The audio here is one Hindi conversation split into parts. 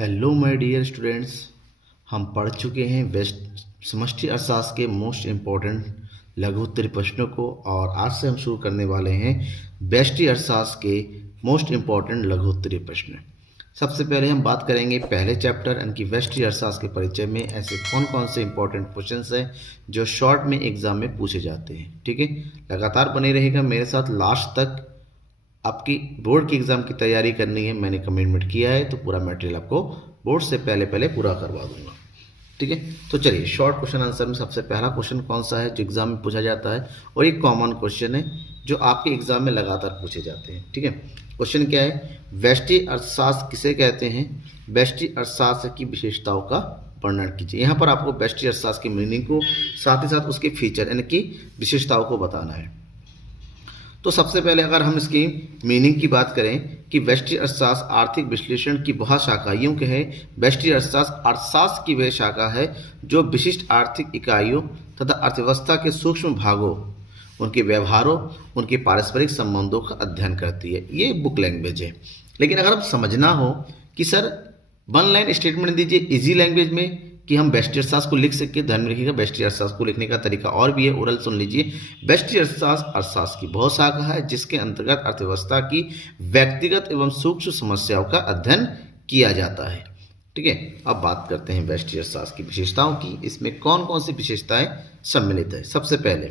Hello my dear students. हम पढ़ चुके हैं वेस्ट समष्टि अर्थशास्त्र के मोस्ट इम्पोर्टेंट लघु उत्तरीय प्रश्नों को और आज से हम शुरू करने वाले हैं व्यष्टि अर्थशास्त्र के मोस्ट इम्पोर्टेंट लघु उत्तरीय प्रश्न। सबसे पहले हम बात करेंगे पहले चैप्टर यानी कि व्यष्टि अर्थशास्त्र के परिचय में ऐसे कौन कौन से इंपॉर्टेंट क्वेश्चंस हैं जो शॉर्ट में एग्जाम में पूछे जाते हैं। ठीक है, लगातार बने रहेगा मेरे साथ लास्ट तक। आपकी बोर्ड की एग्ज़ाम की तैयारी करनी है, मैंने कमिटमेंट किया है, तो पूरा मटेरियल आपको बोर्ड से पहले पूरा करवा दूंगा। ठीक है, तो चलिए शॉर्ट क्वेश्चन आंसर में सबसे पहला क्वेश्चन कौन सा है जो एग्जाम में पूछा जाता है और एक कॉमन क्वेश्चन है जो आपके एग्जाम में लगातार पूछे जाते हैं। ठीक है, क्वेश्चन क्या है? व्यष्टि अर्थशास्त्र किसे कहते हैं? व्यष्टि अर्थशास्त्र की विशेषताओं का वर्णन कीजिए। यहाँ पर आपको व्यष्टि अर्थशास्त्र की मीनिंग को साथ ही साथ उसके फीचर यानी कि विशेषताओं को बताना है। तो सबसे पहले अगर हम इसकी मीनिंग की बात करें कि व्यष्टि अर्थशास्त्र आर्थिक विश्लेषण की वह शाखा, यूं कहे व्यष्टि अर्थशास्त्र अर्थशास्त्र की वह शाखा है जो विशिष्ट आर्थिक इकाइयों तथा अर्थव्यवस्था के सूक्ष्म भागों, उनके व्यवहारों, उनके पारस्परिक संबंधों का अध्ययन करती है। ये बुक लैंग्वेज है, लेकिन अगर अब समझना हो कि सर वन लाइन स्टेटमेंट दीजिए इजी लैंग्वेज में कि हम व्यष्टि अर्थशास्त्र को लिख सके, ध्यान में रखिएगा व्यष्टि अर्थशास्त्र को लिखने का तरीका और भी है, ओरल सुन लीजिए। व्यष्टि अर्थशास्त्र अर्थशास्त्र की बहुत शाखा है जिसके अंतर्गत अर्थव्यवस्था की व्यक्तिगत एवं सूक्ष्म समस्याओं का अध्ययन किया जाता है। ठीक है, अब बात करते हैं व्यष्टि अर्थशास्त्र की विशेषताओं की। इसमें कौन कौन सी विशेषताएं सम्मिलित है? सबसे पहले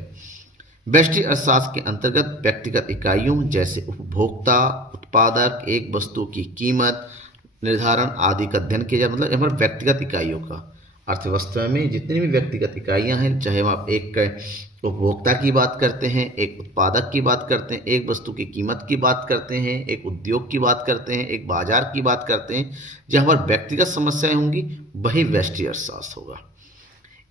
व्यष्टि अर्थशास्त्र के अंतर्गत व्यक्तिगत इकाइयों जैसे उपभोक्ता, उत्पादक, एक वस्तु की कीमत निर्धारण आदि का अध्ययन किया जाए। मतलब यहाँ पर व्यक्तिगत इकाइयों का, अर्थव्यवस्था में जितनी भी व्यक्तिगत इकाइयां हैं, चाहे हम आप एक उपभोक्ता की बात करते हैं, एक उत्पादक की बात करते हैं, एक वस्तु की कीमत की बात करते हैं, एक उद्योग की बात करते हैं, एक बाजार की बात करते हैं, जहाँ पर व्यक्तिगत समस्याएं होंगी वही व्यष्टि अर्थशास्त्र होगा।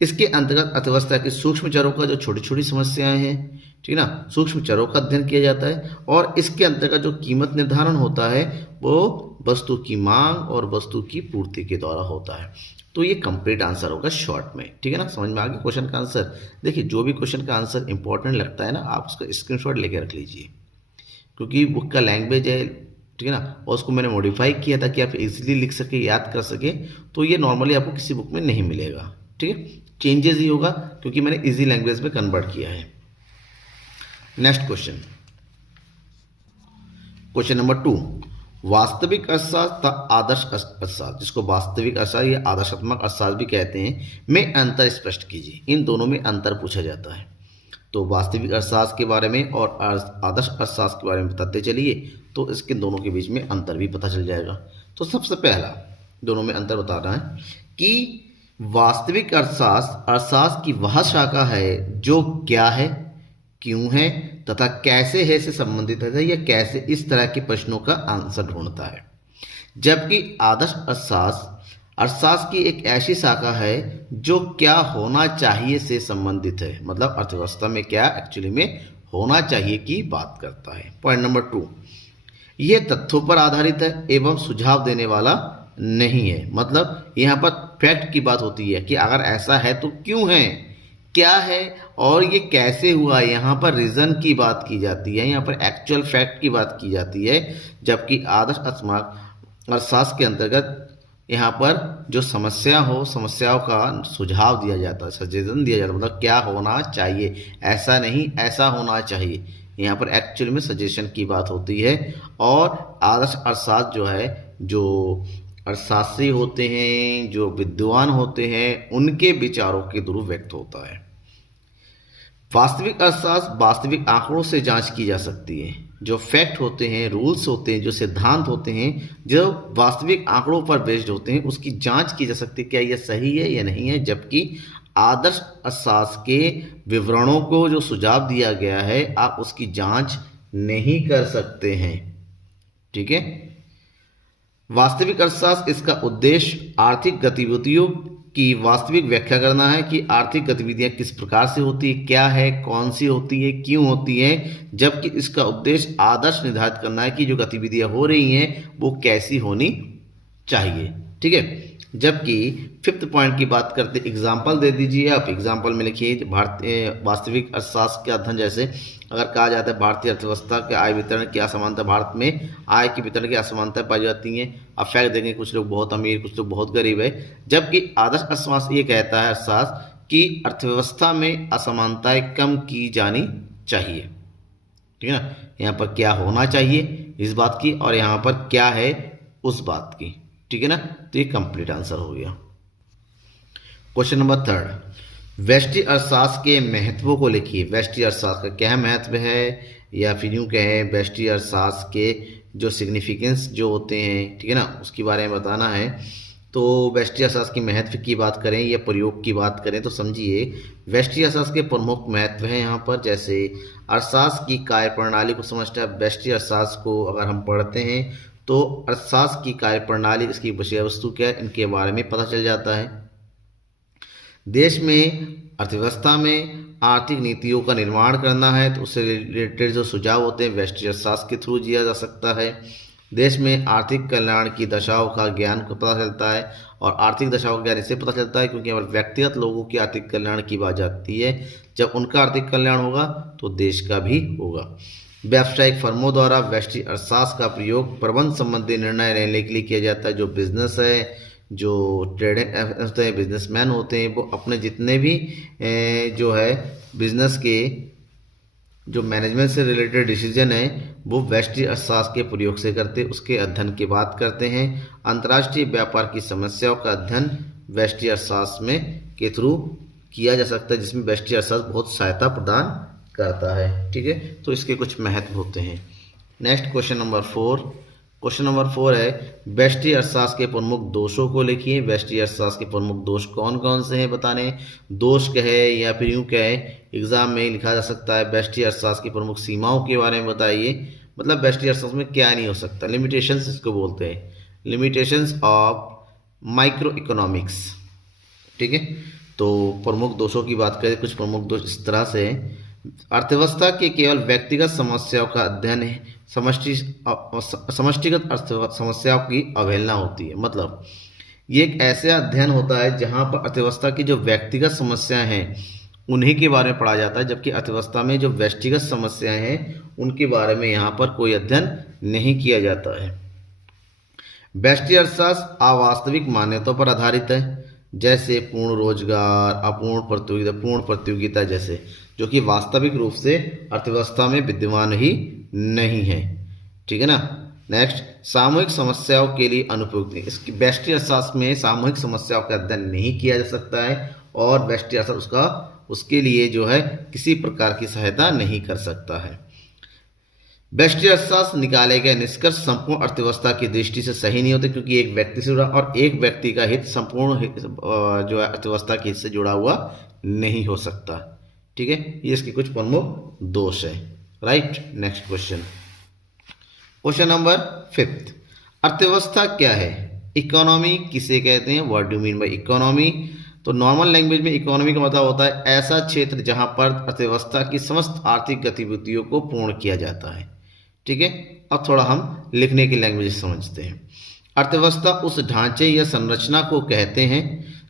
इसके अंतर्गत अर्थव्यवस्था के सूक्ष्म चरों का जो छोटी छोटी समस्याएं हैं, ठीक है ना, सूक्ष्म चरों का अध्ययन किया जाता है। और इसके अंतर्गत जो कीमत निर्धारण होता है वो वस्तु की मांग और वस्तु की पूर्ति के द्वारा होता है। तो ये कंप्लीट आंसर होगा शॉर्ट में। ठीक है ना, समझ में आ गया क्वेश्चन का आंसर। देखिए जो भी क्वेश्चन का आंसर इंपॉर्टेंट लगता है ना, आप उसका स्क्रीनशॉट लेके रख लीजिए, क्योंकि बुक का लैंग्वेज है, ठीक है ना, और उसको मैंने मॉडिफाई किया था कि आप इजीली लिख सके, याद कर सके। तो ये नॉर्मली आपको किसी बुक में नहीं मिलेगा। ठीक है, चेंजेस ही होगा क्योंकि मैंने इजी लैंग्वेज में कन्वर्ट किया है। नेक्स्ट क्वेश्चन, क्वेश्चन नंबर 2, वास्तविक अर्थशास्त्र तथा आदर्श अर्थशास्त्र, जिसको वास्तविक अर्थशास्त्र या आदर्शात्मक अर्थशास्त्र भी कहते हैं, में अंतर स्पष्ट कीजिए। इन दोनों में अंतर पूछा जाता है। तो वास्तविक अर्थशास्त्र के बारे में और आदर्श अर्थशास्त्र के बारे में बताते चलिए तो इसके दोनों के बीच में अंतर भी पता चल जाएगा। तो सबसे पहला दोनों में अंतर बताना है कि वास्तविक अर्थशास्त्र अर्थशास्त्र की वह शाखा है जो क्या है, क्यों है तथा कैसे है से संबंधित है या कैसे इस तरह के प्रश्नों का आंसर ढूंढता है। जबकि आदर्श अर्थशास्त्र अर्थशास्त्र की एक ऐसी शाखा है जो क्या होना चाहिए से संबंधित है। मतलब अर्थव्यवस्था में क्या एक्चुअली में होना चाहिए की बात करता है। पॉइंट नंबर 2, यह तथ्यों पर आधारित है एवं सुझाव देने वाला नहीं है। मतलब यहाँ पर फैक्ट की बात होती है कि अगर ऐसा है तो क्यों है, क्या है और ये कैसे हुआ, यहाँ पर रीज़न की बात की जाती है, यहाँ पर एक्चुअल फैक्ट की बात की जाती है। जबकि आदर्श अर्थशास्त्र के अंतर्गत यहाँ पर जो समस्या हो, समस्याओं का सुझाव दिया जाता है, सजेशन दिया जाता है। मतलब क्या होना चाहिए, ऐसा नहीं ऐसा होना चाहिए, यहाँ पर एक्चुअल में सजेशन की बात होती है। और आदर्श अर्थशास्त्र जो है, जो अर्थशास्त्री होते हैं, जो विद्वान होते हैं, उनके विचारों के थ्रू व्यक्त होता है। वास्तविक अर्थशास्त्र वास्तविक आंकड़ों से जांच की जा सकती है। जो फैक्ट होते हैं, रूल्स होते हैं, जो सिद्धांत होते हैं, जो वास्तविक आंकड़ों पर बेस्ड होते हैं, उसकी जांच की जा सकती है क्या यह सही है या नहीं है। जबकि आदर्श अर्थशास्त्र के विवरणों को जो सुझाव दिया गया है आप उसकी जांच नहीं कर सकते हैं। ठीक है, वास्तविक अर्थशास्त्र इसका उद्देश्य आर्थिक गतिविधियों की वास्तविक व्याख्या करना है कि आर्थिक गतिविधियां किस प्रकार से होती है, क्या है, कौन सी होती है, क्यों होती है। जबकि इसका उद्देश्य आदर्श निर्धारित करना है कि जो गतिविधियां हो रही हैं वो कैसी होनी चाहिए। ठीक है, जबकि फिफ्थ पॉइंट की बात करते एग्जाम्पल दे दीजिए आप। एग्जाम्पल में लिखिए भारतीय वास्तविक अर्थशास्त्र के अध्ययन, जैसे अगर कहा जाता है भारतीय अर्थव्यवस्था के आय वितरण की असमानता, भारत में आय की वितरण की असमानता पाई जाती है। अब फैक्ट देंगे, कुछ लोग बहुत अमीर, कुछ लोग बहुत गरीब है। जबकि आदर्श अर्थशास्त्र ये कहता है अर्थशास्त्र कि अर्थव्यवस्था में असमानताएं कम की जानी चाहिए। ठीक है ना, यहाँ पर क्या होना चाहिए इस बात की, और यहाँ पर क्या है उस बात की। ठीक है ना, तो ये कंप्लीट आंसर हो गया। क्वेश्चन नंबर थर्ड, व्यष्टि अर्थशास्त्र के महत्वों को लिखिए। व्यष्टि अर्थशास्त्र का क्या महत्व है, या फिर यूँ कहें व्यष्टि अर्थशास्त्र के जो सिग्निफिकेंस जो होते हैं, ठीक है ना, उसके बारे में बताना है। तो व्यष्टि अर्थशास्त्र के महत्व की बात करें या प्रयोग की बात करें तो समझिए, व्यष्टि अर्थशास्त्र के प्रमुख महत्व हैं यहाँ पर। जैसे अर्थशास्त्र की कार्य प्रणाली को समझता है। व्यष्टि अर्थशास्त्र को अगर हम पढ़ते हैं तो अर्थशास्त्र की कार्य प्रणाली, इसकी विषय वस्तु क्या है, इनके बारे में पता चल जाता है। देश में अर्थव्यवस्था में आर्थिक नीतियों का निर्माण करना है तो उससे रिलेटेड जो सुझाव होते हैं व्यष्टि अर्थशास्त्र के थ्रू दिया जा सकता है। देश में आर्थिक कल्याण की दशाओं का ज्ञान को पता चलता है, और आर्थिक दशाओं का ज्ञान इससे पता चलता है क्योंकि अगर व्यक्तिगत लोगों की आर्थिक कल्याण की बात आती है, जब उनका आर्थिक कल्याण होगा तो देश का भी होगा। व्यावसायिक फर्मों द्वारा व्यष्टि अर्थशास्त्र का प्रयोग प्रबंध संबंधी निर्णय लेने के लिए किया जाता है। जो बिजनेस है, जो ट्रेडिंग होते हैं, बिजनेसमैन होते हैं, वो अपने जितने भी जो है बिजनेस के जो मैनेजमेंट से रिलेटेड डिसीजन है वो व्यष्टि अर्थशास्त्र के प्रयोग से करते, उसके अध्ययन की बात करते हैं। अंतर्राष्ट्रीय व्यापार की समस्याओं का अध्ययन व्यष्टि अर्थशास्त्र में के थ्रू किया जा सकता है, जिसमें व्यष्टि अर्थशास्त्र बहुत सहायता प्रदान करता है। ठीक है, तो इसके कुछ महत्व होते हैं। Next question number 4। Question number 4 है व्यष्टि अर्थशास्त्र के प्रमुख दोषों को लिखिए। व्यष्टि अर्थशास्त्र के प्रमुख दोष कौन कौन से हैं बताने। दोष कहे या फिर यूँ कहे एग्जाम में लिखा जा सकता है व्यष्टि अर्थशास्त्र की प्रमुख सीमाओं के बारे में बताइए। मतलब व्यष्टि अर्थशास्त्र में क्या नहीं हो सकता, लिमिटेशंस इसको बोलते हैं, लिमिटेशंस ऑफ माइक्रो इकोनॉमिक्स। ठीक है, तो प्रमुख दोषों की बात करें, कुछ प्रमुख दोष इस तरह से हैं। अर्थव्यवस्था के केवल व्यक्तिगत समस्याओं का अध्ययन है, समष्टिगत समस्याओं की अवहेलना होती है। मतलब ये एक ऐसा अध्ययन होता है जहाँ पर अर्थव्यवस्था की जो व्यक्तिगत समस्याएं हैं उन्हीं के बारे में पढ़ा जाता है, जबकि अर्थव्यवस्था में जो व्यष्टिगत समस्याएं हैं उनके बारे में यहाँ पर कोई अध्ययन नहीं किया जाता है। व्यष्टि अर्थशास्त्र अवास्तविक मान्यताओं पर आधारित है, जैसे पूर्ण रोजगार, अपूर्ण प्रतियोगिता, पूर्ण प्रतियोगिता जैसे, जो कि वास्तविक रूप से अर्थव्यवस्था में विद्यमान ही नहीं है। ठीक है ना। नेक्स्ट, सामूहिक समस्याओं के लिए अनुपयुक्त। इसकी व्यष्टि अर्थशास्त्र में सामूहिक समस्याओं का अध्ययन नहीं किया जा सकता है, और व्यष्टि अर्थशास्त्र उसके लिए जो है किसी प्रकार की सहायता नहीं कर सकता है। व्यष्टि अर्थशास्त्र निकाले गए निष्कर्ष संपूर्ण अर्थव्यवस्था की दृष्टि से सही नहीं होते, क्योंकि एक व्यक्ति से जुड़ा और एक व्यक्ति का हित संपूर्ण जो है अर्थव्यवस्था के हित से जुड़ा हुआ नहीं हो सकता। ठीक है, ये इसके कुछ प्रमुख दोष है। Right, next question. Question number 5, अर्थव्यवस्था क्या है? इकोनॉमी किसे कहते हैं? What do mean by economy? तो नॉर्मल लैंग्वेज में इकोनॉमी का मतलब होता है ऐसा क्षेत्र जहां पर अर्थव्यवस्था की समस्त आर्थिक गतिविधियों को पूर्ण किया जाता है। ठीक है, अब थोड़ा हम लिखने की लैंग्वेज समझते हैं। अर्थव्यवस्था उस ढांचे या संरचना को कहते हैं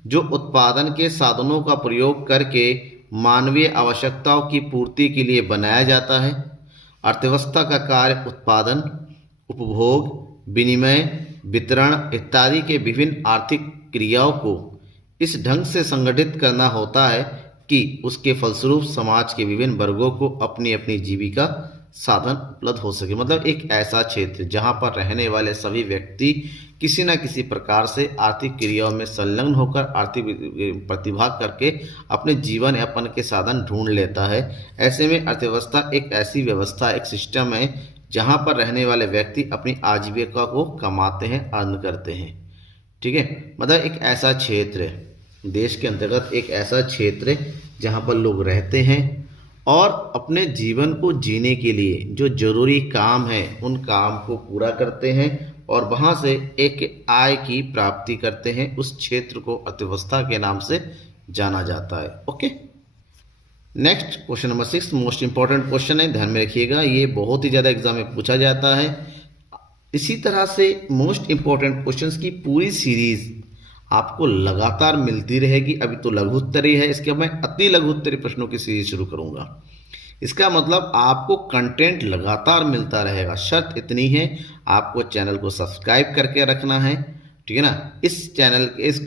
जो उत्पादन के साधनों का प्रयोग करके मानवीय आवश्यकताओं की पूर्ति के लिए बनाया जाता है। अर्थव्यवस्था का कार्य उत्पादन, उपभोग, विनिमय, वितरण इत्यादि के विभिन्न आर्थिक क्रियाओं को इस ढंग से संगठित करना होता है कि उसके फलस्वरूप समाज के विभिन्न वर्गों को अपनी अपनी जीविका साधन उपलब्ध हो सके। मतलब एक ऐसा क्षेत्र जहां पर रहने वाले सभी व्यक्ति किसी न किसी प्रकार से आर्थिक क्रियाओं में संलग्न होकर आर्थिक प्रतिभाग करके अपने जीवन यापन के साधन ढूंढ लेता है। ऐसे में अर्थव्यवस्था एक ऐसी व्यवस्था, एक सिस्टम है जहां पर रहने वाले व्यक्ति अपनी आजीविका को कमाते हैं, अर्न करते हैं। ठीक है, मतलब एक ऐसा क्षेत्र है, देश के अंतर्गत एक ऐसा क्षेत्र है जहां पर लोग रहते हैं और अपने जीवन को जीने के लिए जो जरूरी काम है उन काम को पूरा करते हैं और वहां से एक आय की प्राप्ति करते हैं। उस क्षेत्र को अर्थव्यवस्था के नाम से जाना जाता है। Okay, next question number 6 most important question है, ध्यान में रखिएगा, ये बहुत ही ज़्यादा एग्जाम में पूछा जाता है। इसी तरह से मोस्ट इंपॉर्टेंट क्वेश्चंस की पूरी सीरीज आपको लगातार मिलती रहेगी। अभी तो लघु उत्तरीय है, इसके बाद मैं अति लघु उत्तरीय प्रश्नों की सीरीज शुरू करूंगा। इसका मतलब आपको कंटेंट लगातार मिलता रहेगा। शर्त इतनी है, आपको चैनल को सब्सक्राइब करके रखना है, ठीक है ना। इस चैनल इस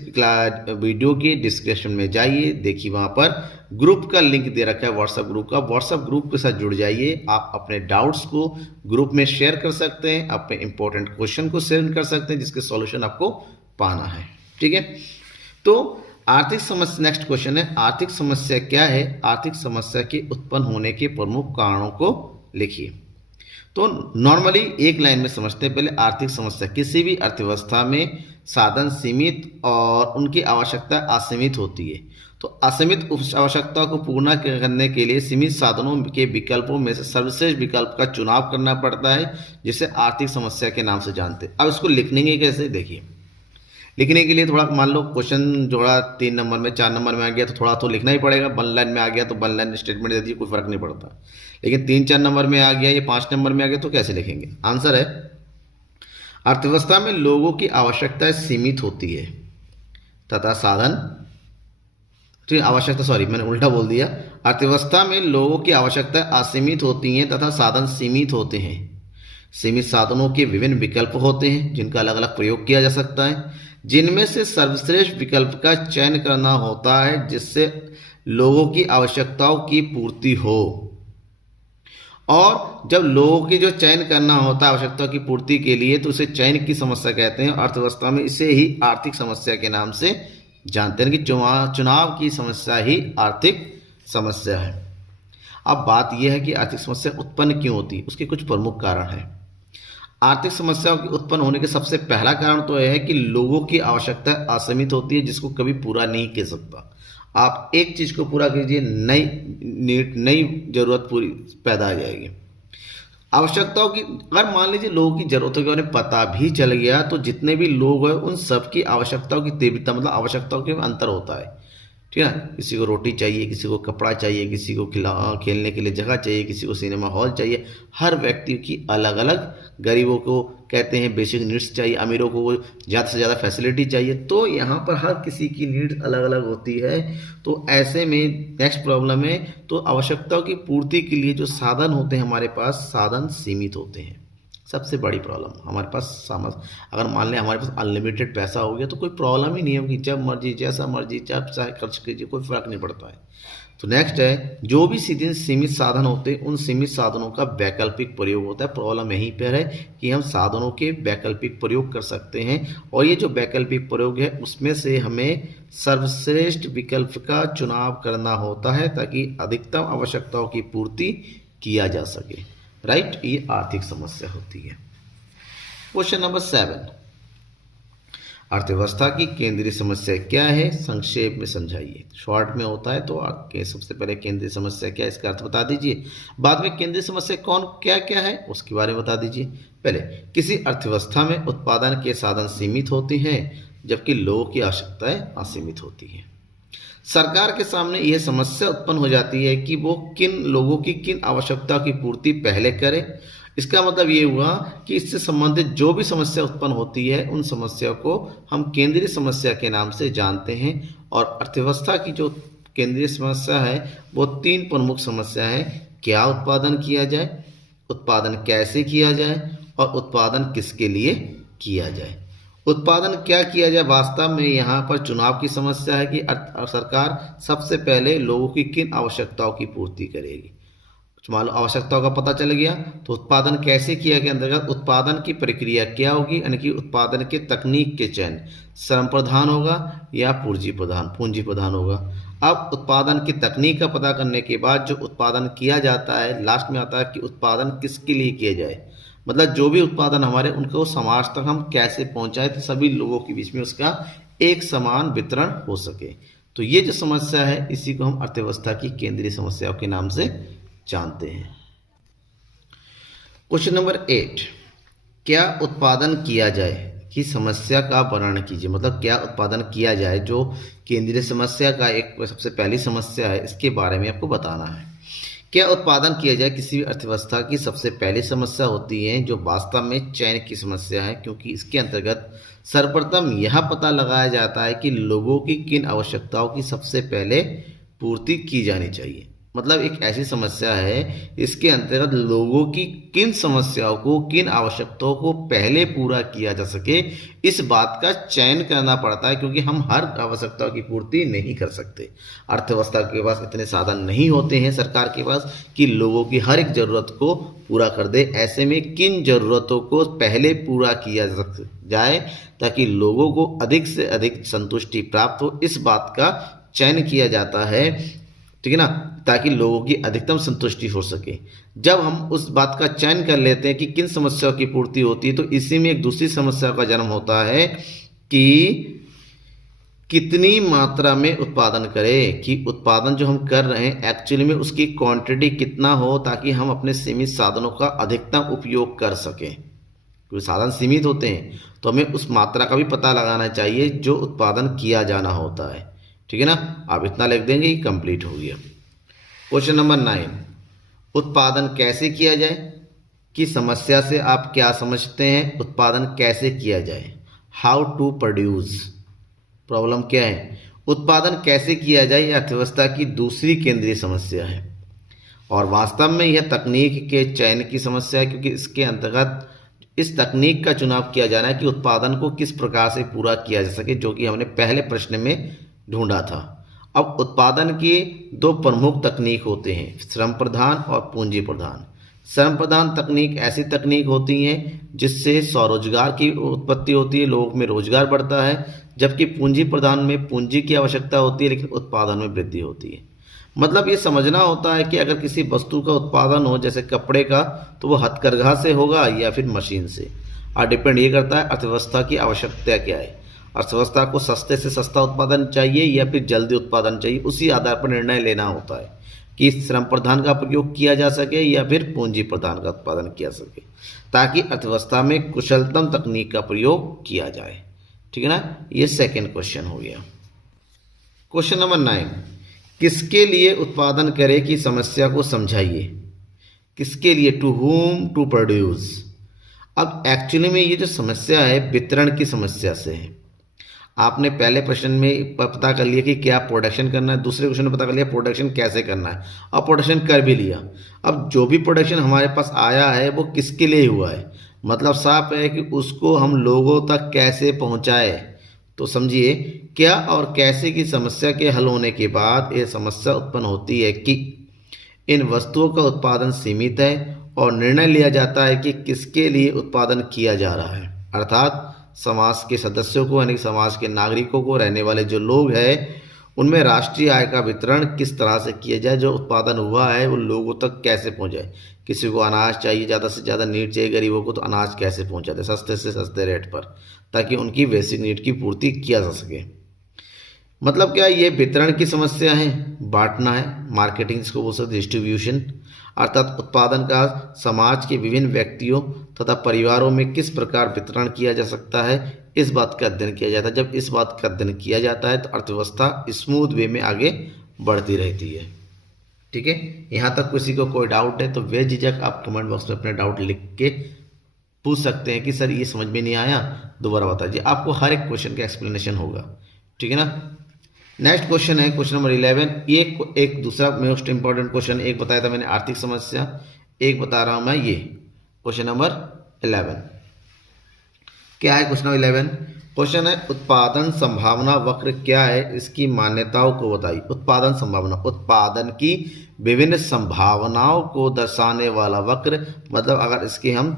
वीडियो के डिस्क्रिप्शन में जाइए, देखिए वहाँ पर ग्रुप का लिंक दे रखा है, व्हाट्सएप ग्रुप का। व्हाट्सएप ग्रुप के साथ जुड़ जाइए। आप अपने डाउट्स को ग्रुप में शेयर कर सकते हैं, अपने इंपॉर्टेंट क्वेश्चन को शेयर कर सकते हैं जिसके सॉल्यूशन आपको पाना है, ठीक है। तो आर्थिक समस्या, नेक्स्ट क्वेश्चन है, आर्थिक समस्या क्या है? आर्थिक समस्या के उत्पन्न होने के प्रमुख कारणों को लिखिए। तो नॉर्मली एक लाइन में समझते हैं। पहले आर्थिक समस्या, किसी भी अर्थव्यवस्था में साधन सीमित और उनकी आवश्यकता असीमित होती है। तो असीमित आवश्यकता को पूर्ण करने के लिए सीमित साधनों के विकल्पों में से सर्वश्रेष्ठ विकल्प का चुनाव करना पड़ता है, जिसे आर्थिक समस्या के नाम से जानते हैं। अब इसको लिखने के कैसे, देखिए। लिखने के लिए थोड़ा मान लो क्वेश्चन जोड़ा 3 नंबर में 4 नंबर में आ गया तो थोड़ा तो लिखना ही पड़ेगा। 1 लाइन में आ गया तो 1 लाइन स्टेटमेंट दे दीजिए, कोई फर्क नहीं पड़ता। लेकिन 3-4 नंबर में आ गया या 5 नंबर में आ गया तो कैसे लिखेंगे? आंसर है, अर्थव्यवस्था में लोगों की आवश्यकताएं सीमित होती है तथा साधन, ठीक, आवश्यकता, सॉरी मैंने उल्टा बोल दिया। अर्थव्यवस्था में लोगों की आवश्यकताएं असीमित होती हैं तथा साधन सीमित होते हैं। सीमित साधनों के विभिन्न विकल्प होते हैं जिनका अलग अलग प्रयोग किया जा सकता है, जिनमें से सर्वश्रेष्ठ विकल्प का चयन करना होता है जिससे लोगों की आवश्यकताओं की पूर्ति हो। और जब लोगों की जो चयन करना होता है आवश्यकताओं की पूर्ति के लिए, तो उसे चयन की समस्या कहते हैं। अर्थव्यवस्था में इसे ही आर्थिक समस्या के नाम से जानते हैं कि चुनाव की समस्या ही आर्थिक समस्या है। अब बात यह है कि आर्थिक समस्या उत्पन्न क्यों होती है, उसके कुछ प्रमुख कारण हैं। आर्थिक समस्याओं के उत्पन्न होने के सबसे पहला कारण तो यह है कि लोगों की आवश्यकता असीमित होती है जिसको कभी पूरा नहीं कर सकता। आप एक चीज़ को पूरा कीजिए, नई जरूरत पूरी पैदा आ जाएगी। आवश्यकताओं की, अगर मान लीजिए लोगों की जरूरतों के बारे में पता भी चल गया तो जितने भी लोग हैं उन सबकी आवश्यकताओं की तीव्रता, मतलब आवश्यकताओं के अंतर होता है, ठीक है। किसी को रोटी चाहिए, किसी को कपड़ा चाहिए, किसी को खेलने के लिए जगह चाहिए, किसी को सिनेमा हॉल चाहिए। हर व्यक्ति की अलग अलग, गरीबों को कहते हैं बेसिक नीड्स चाहिए, अमीरों को ज़्यादा से ज़्यादा फैसिलिटी चाहिए। तो यहाँ पर हर किसी की नीड्स अलग अलग होती है। तो ऐसे में नेक्स्ट प्रॉब्लम है, तो आवश्यकताओं की पूर्ति के लिए जो साधन होते हैं हमारे पास, साधन सीमित होते हैं। सबसे बड़ी प्रॉब्लम हमारे पास अगर मान लें हमारे पास अनलिमिटेड पैसा हो गया तो कोई प्रॉब्लम ही नहीं होगी, जब मर्जी जैसा मर्जी जब चाहे खर्च कीजिए, कोई फर्क नहीं पड़ता है। तो नेक्स्ट है, जो भी सीमित साधन होते हैं उन सीमित साधनों का वैकल्पिक प्रयोग होता है। प्रॉब्लम यहीं पर है कि हम साधनों के वैकल्पिक प्रयोग कर सकते हैं, और ये जो वैकल्पिक प्रयोग है उसमें से हमें सर्वश्रेष्ठ विकल्प का चुनाव करना होता है ताकि अधिकतम आवश्यकताओं की पूर्ति किया जा सके, राइट। ये आर्थिक समस्या होती है। क्वेश्चन नंबर 7, अर्थव्यवस्था की केंद्रीय समस्या क्या है, संक्षेप में समझाइए। शॉर्ट में होता है तो आपके सबसे पहले केंद्रीय समस्या क्या है इसका अर्थ बता दीजिए, बाद में केंद्रीय समस्या कौन क्या क्या है उसके बारे में बता दीजिए। पहले, किसी अर्थव्यवस्था में उत्पादन के साधन सीमित होते हैं जबकि लोगों की आवश्यकताएं असीमित होती हैं। सरकार के सामने यह समस्या उत्पन्न हो जाती है कि वो किन लोगों की किन आवश्यकता की पूर्ति पहले करे। इसका मतलब ये हुआ कि इससे संबंधित जो भी समस्या उत्पन्न होती है उन समस्या को हम केंद्रीय समस्या के नाम से जानते हैं। और अर्थव्यवस्था की जो केंद्रीय समस्या है वो 3 प्रमुख समस्या है, क्या उत्पादन किया जाए, उत्पादन कैसे किया जाए, और उत्पादन किसके लिए किया जाए। उत्पादन क्या किया जाए, वास्तव में यहाँ पर चुनाव की समस्या है कि सरकार सबसे पहले लोगों की किन आवश्यकताओं की पूर्ति करेगी। मान लो आवश्यकताओं का पता चल गया तो उत्पादन कैसे किया के अंतर्गत उत्पादन की प्रक्रिया क्या होगी, यानी कि उत्पादन के तकनीक के चयन श्रम प्रधान होगा या पूंजी प्रधान होगा। अब उत्पादन की तकनीक का पता करने के बाद जो उत्पादन किया जाता है, लास्ट में आता है कि उत्पादन किसके लिए किया जाए, मतलब जो भी उत्पादन हमारे उनको समाज तक हम कैसे पहुंचाए तो सभी लोगों के बीच में उसका एक समान वितरण हो सके। तो ये जो समस्या है इसी को हम अर्थव्यवस्था की केंद्रीय समस्याओं के नाम से जानते हैं। क्वेश्चन नंबर 8, क्या उत्पादन किया जाए की समस्या का वर्णन कीजिए। मतलब क्या उत्पादन किया जाए, जो केंद्रीय समस्या का एक सबसे पहली समस्या है, इसके बारे में आपको बताना है। क्या उत्पादन किया जाए किसी भी अर्थव्यवस्था की सबसे पहली समस्या होती है जो वास्तव में चयन की समस्या है, क्योंकि इसके अंतर्गत सर्वप्रथम यह पता लगाया जाता है कि लोगों की किन आवश्यकताओं की सबसे पहले पूर्ति की जानी चाहिए। मतलब एक ऐसी समस्या है, इसके अंतर्गत लोगों की किन समस्याओं को, किन आवश्यकताओं को पहले पूरा किया जा सके, इस बात का चयन करना पड़ता है, क्योंकि हम हर आवश्यकताओं की पूर्ति नहीं कर सकते। अर्थव्यवस्था के पास इतने साधन नहीं होते हैं सरकार के पास कि लोगों की हर एक ज़रूरत को पूरा कर दे। ऐसे में किन ज़रूरतों को पहले पूरा किया जाए ताकि लोगों को अधिक से अधिक संतुष्टि प्राप्त हो, इस बात का चयन किया जाता है, ठीक है ना, ताकि लोगों की अधिकतम संतुष्टि हो सके। जब हम उस बात का चयन कर लेते हैं कि किन समस्याओं की पूर्ति होती है, तो इसी में एक दूसरी समस्या का जन्म होता है कि कितनी मात्रा में उत्पादन करें, कि उत्पादन जो हम कर रहे हैं एक्चुअली में उसकी क्वांटिटी कितना हो, ताकि हम अपने सीमित साधनों का अधिकतम उपयोग कर सकें। क्योंकि साधन सीमित होते हैं तो हमें उस मात्रा का भी पता लगाना चाहिए जो उत्पादन किया जाना होता है, ठीक है ना। आप इतना लिख देंगे कि कंप्लीट हो गया। क्वेश्चन नंबर 9, उत्पादन कैसे किया जाए, कि समस्या से आप क्या समझते हैं, उत्पादन कैसे किया जाए। हाउ टू प्रोड्यूस, प्रॉब्लम क्या है, उत्पादन कैसे किया जाए, यह अर्थव्यवस्था की दूसरी केंद्रीय समस्या है और वास्तव में यह तकनीक के चयन की समस्या है, क्योंकि इसके अंतर्गत इस तकनीक का चुनाव किया जाना है कि उत्पादन को किस प्रकार से पूरा किया जा सके, जो कि हमने पहले प्रश्न में ढूंढा था। अब उत्पादन की दो प्रमुख तकनीक होते हैं, श्रम प्रधान और पूंजी प्रधान। श्रम प्रधान तकनीक ऐसी तकनीक होती हैं जिससे स्वरोजगार की उत्पत्ति होती है, लोगों में रोजगार बढ़ता है, जबकि पूंजी प्रधान में पूंजी की आवश्यकता होती है लेकिन उत्पादन में वृद्धि होती है। मतलब ये समझना होता है कि अगर किसी वस्तु का उत्पादन हो, जैसे कपड़े का, तो वो हथकरघा से होगा या फिर मशीन से, और डिपेंड ये करता है अर्थव्यवस्था की आवश्यकता क्या है। अर्थव्यवस्था को सस्ते से सस्ता उत्पादन चाहिए या फिर जल्दी उत्पादन चाहिए, उसी आधार पर निर्णय लेना होता है कि श्रम प्रधान का प्रयोग किया जा सके या फिर पूंजी प्रधान का उत्पादन किया सके, ताकि अर्थव्यवस्था में कुशलतम तकनीक का प्रयोग किया जाए, ठीक है ना। ये सेकंड क्वेश्चन हो गया। क्वेश्चन नंबर 9, किसके लिए उत्पादन करें की समस्या को समझाइए। किसके लिए, टू हुम टू प्रोड्यूस। अब एक्चुअली में ये जो समस्या है वितरण की समस्या से है। आपने पहले प्रश्न में पता कर लिया कि क्या प्रोडक्शन करना है, दूसरे क्वेश्चन में पता कर लिया प्रोडक्शन कैसे करना है, अब प्रोडक्शन कर भी लिया। अब जो भी प्रोडक्शन हमारे पास आया है वो किसके लिए हुआ है, मतलब साफ है कि उसको हम लोगों तक कैसे पहुंचाए। तो समझिए क्या और कैसे की समस्या के हल होने के बाद ये समस्या उत्पन्न होती है कि इन वस्तुओं का उत्पादन सीमित है और निर्णय लिया जाता है कि किसके लिए उत्पादन किया जा रहा है, अर्थात समाज के सदस्यों को, यानी समाज के नागरिकों को, रहने वाले जो लोग हैं उनमें राष्ट्रीय आय का वितरण किस तरह से किया जाए, जो उत्पादन हुआ है वो लोगों तक कैसे पहुंचाए। किसी को अनाज चाहिए, ज़्यादा से ज़्यादा नीड चाहिए गरीबों को, तो अनाज कैसे पहुंचाते सस्ते से सस्ते रेट पर, ताकि उनकी बेसिक नीड की पूर्ति किया जा सके। मतलब क्या, ये वितरण की समस्या है, बांटना है, मार्केटिंग जिसको बोल सकते, डिस्ट्रीब्यूशन, अर्थात उत्पादन का समाज के विभिन्न व्यक्तियों तथा परिवारों में किस प्रकार वितरण किया जा सकता है, इस बात का अध्ययन किया जाता है। जब इस बात का अध्ययन किया जाता है तो अर्थव्यवस्था स्मूथ वे में आगे बढ़ती रहती है, ठीक है। यहाँ तक किसी को कोई डाउट है तो बेझिझक आप कमेंट बॉक्स में अपने डाउट लिख के पूछ सकते हैं कि सर ये समझ में नहीं आया, दोबारा बताइए। आपको हर एक क्वेश्चन का एक्सप्लेनेशन होगा, ठीक है ना। नेक्स्ट क्वेश्चन है क्वेश्चन नंबर 11। एक दूसरा मोस्ट इंपॉर्टेंट क्वेश्चन, एक बताया था मैंने आर्थिक समस्या, एक बता रहा हूं मैं ये क्वेश्चन नंबर 11। क्या है क्वेश्चन नंबर 11? क्वेश्चन है उत्पादन संभावना वक्र क्या है, इसकी मान्यताओं को बताइए। उत्पादन संभावना, उत्पादन की विभिन्न संभावनाओं को दर्शाने वाला वक्र, मतलब अगर इसके हम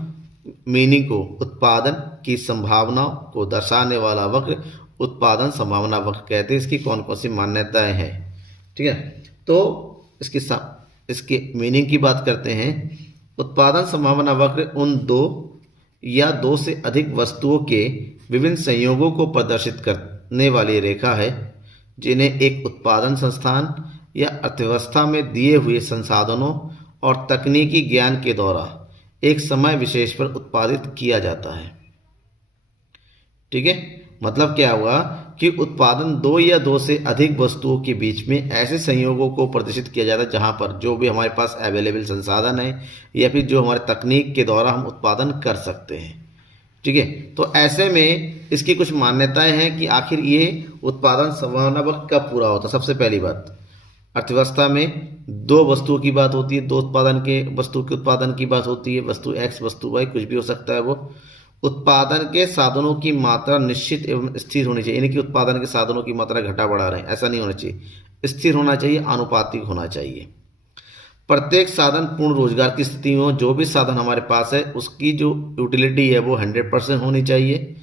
मीनिंग को, उत्पादन की संभावनाओं को दर्शाने वाला वक्र उत्पादन संभावना वक्र कहते हैं। इसकी कौन कौन सी मान्यताएं हैं, ठीक है। तो इसकी मीनिंग की बात करते हैं। उत्पादन संभावना वक्र उन दो या दो से अधिक वस्तुओं के विभिन्न संयोगों को प्रदर्शित करने वाली रेखा है, जिन्हें एक उत्पादन संस्थान या अर्थव्यवस्था में दिए हुए संसाधनों और तकनीकी ज्ञान के द्वारा एक समय विशेष पर उत्पादित किया जाता है, ठीक है। मतलब क्या हुआ कि उत्पादन दो या दो से अधिक वस्तुओं के बीच में ऐसे संयोगों को प्रदर्शित किया जाता है जहां पर जो भी हमारे पास अवेलेबल संसाधन है या फिर जो हमारे तकनीक के द्वारा हम उत्पादन कर सकते हैं, ठीक है। तो ऐसे में इसकी कुछ मान्यताएं हैं कि आखिर ये उत्पादन समयानुवर्त कब पूरा होता है। सबसे पहली बात, अर्थव्यवस्था में दो वस्तुओं की बात होती है, दो वस्तु के उत्पादन की बात होती है, वस्तु एक्स वस्तु वाई कुछ भी हो सकता है। वो उत्पादन के साधनों की मात्रा निश्चित एवं स्थिर होनी चाहिए, यानी कि उत्पादन के साधनों की मात्रा घटा बढ़ा रहे हैं ऐसा नहीं होना चाहिए, स्थिर होना चाहिए, आनुपातिक होना चाहिए। प्रत्येक साधन पूर्ण रोजगार की स्थिति में हो, जो भी साधन हमारे पास है उसकी जो यूटिलिटी है वो 100% होनी चाहिए।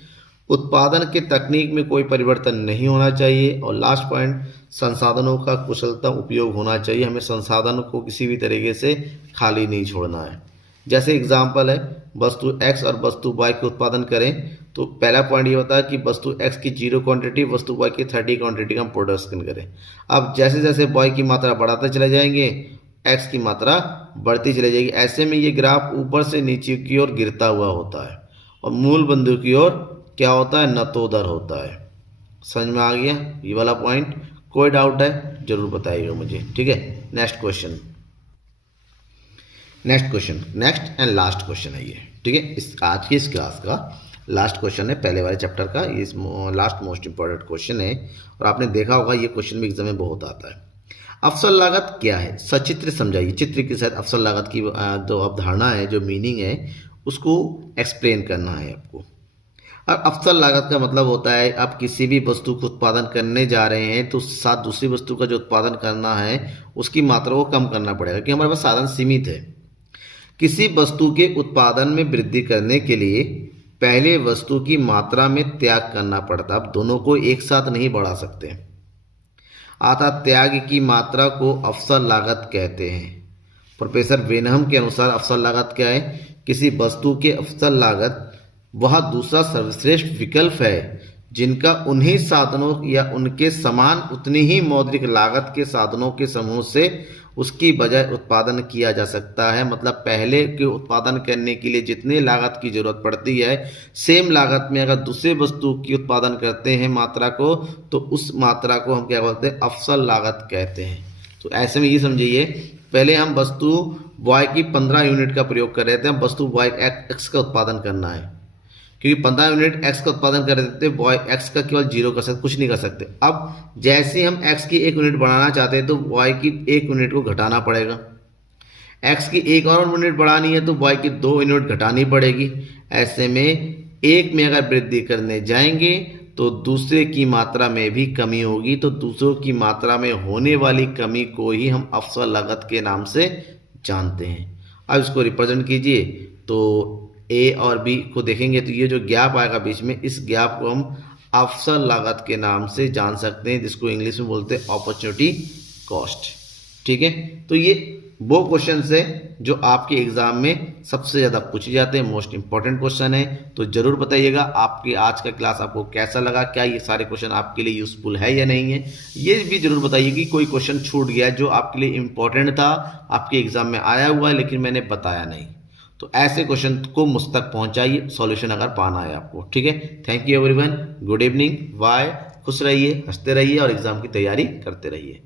उत्पादन के तकनीक में कोई परिवर्तन नहीं होना चाहिए। और लास्ट पॉइंट, संसाधनों का कुशलता उपयोग होना चाहिए। हमें संसाधनों को किसी भी तरीके से खाली नहीं छोड़ना है। जैसे एग्जाम्पल है, वस्तु एक्स और वस्तु वाई के उत्पादन करें तो पहला पॉइंट ये होता है कि वस्तु एक्स की 0 क्वांटिटी, वस्तु वाई की 30 क्वांटिटी का हम प्रोडक्शन करें। अब जैसे जैसे वाई की मात्रा बढ़ाते चले जाएंगे, एक्स की मात्रा बढ़ती चली जाएगी। ऐसे में ये ग्राफ ऊपर से नीचे की ओर गिरता हुआ होता है और मूल बिंदु की ओर क्या होता है, नतोदर होता है। समझ में आ गया ये वाला पॉइंट? कोई डाउट है जरूर बताइएगा मुझे, ठीक है। Next question next and last question है ये, ठीक है। इस आज की इस क्लास का लास्ट क्वेश्चन है, पहले वाले चैप्टर का ये लास्ट मोस्ट इंपॉर्टेंट क्वेश्चन है। और आपने देखा होगा ये क्वेश्चन भी एग्जाम में बहुत आता है। अवसर लागत क्या है, सचित्र समझाइए। चित्र के साथ अवसर लागत की जो अवधारणा है, जो मीनिंग है, उसको एक्सप्लेन करना है आपको। और अवसर लागत का मतलब होता है आप किसी भी वस्तु को उत्पादन करने जा रहे हैं तो साथ दूसरी वस्तु का जो उत्पादन करना है उसकी मात्रा को कम करना पड़ेगा, क्योंकि हमारे पास साधन सीमित है। किसी वस्तु के उत्पादन में वृद्धि करने के लिए पहले वस्तु की मात्रा में त्याग करना पड़ता है। आप दोनों को एक साथ नहीं बढ़ा सकते, अतः त्याग की मात्रा को अवसर लागत कहते हैं। प्रोफेसर वेनहम के अनुसार अवसर लागत क्या है? किसी वस्तु के अवसर लागत वह दूसरा सर्वश्रेष्ठ विकल्प है जिनका उन्हीं साधनों या उनके समान उतनी ही मौद्रिक लागत के साधनों के समूह से उसकी बजाय उत्पादन किया जा सकता है। मतलब पहले के उत्पादन करने के लिए जितनी लागत की जरूरत पड़ती है, सेम लागत में अगर दूसरे वस्तु की उत्पादन करते हैं मात्रा को, तो उस मात्रा को हम क्या बोलते हैं, अवसर लागत कहते हैं। तो ऐसे में ये समझिए, पहले हम वस्तु वाई की 15 यूनिट का प्रयोग कर रहे थे, हम वस्तु वाई एक्स का उत्पादन करना है, क्योंकि 15 यूनिट एक्स का उत्पादन कर देते वाई एक्स का केवल 0 कर सकते, कुछ नहीं कर सकते। अब जैसे हम एक्स की 1 यूनिट बढ़ाना चाहते हैं तो वाई की 1 यूनिट को घटाना पड़ेगा। एक्स की 1 और यूनिट बढ़ानी है तो वाई की 2 यूनिट घटानी पड़ेगी। ऐसे में एक में अगर वृद्धि करने जाएंगे तो दूसरे की मात्रा में भी कमी होगी, तो दूसरों की मात्रा में होने वाली कमी को ही हम अवसर लागत के नाम से जानते हैं। अब इसको रिप्रेजेंट कीजिए तो ए और बी को देखेंगे तो ये जो गैप आएगा बीच में, इस गैप को हम अवसर लागत के नाम से जान सकते हैं, जिसको इंग्लिश में बोलते हैं अपॉर्चुनिटी कॉस्ट, ठीक है। तो ये वो क्वेश्चन है जो आपके एग्जाम में सबसे ज़्यादा पूछे जाते हैं, मोस्ट इंपॉर्टेंट क्वेश्चन है। तो जरूर बताइएगा आपकी आज का क्लास आपको कैसा लगा, क्या ये सारे क्वेश्चन आपके लिए यूजफुल है या नहीं है। ये भी जरूर बताइए कि कोई क्वेश्चन छूट गया जो आपके लिए इंपॉर्टेंट था, आपके एग्जाम में आया हुआ है लेकिन मैंने बताया नहीं। तो ऐसे क्वेश्चन को मुझ तक पहुंचाइए, सॉल्यूशन अगर पाना है आपको, ठीक है। Thank you everyone, good evening, bye, खुश रहिए, हंसते रहिए और एग्जाम की तैयारी करते रहिए।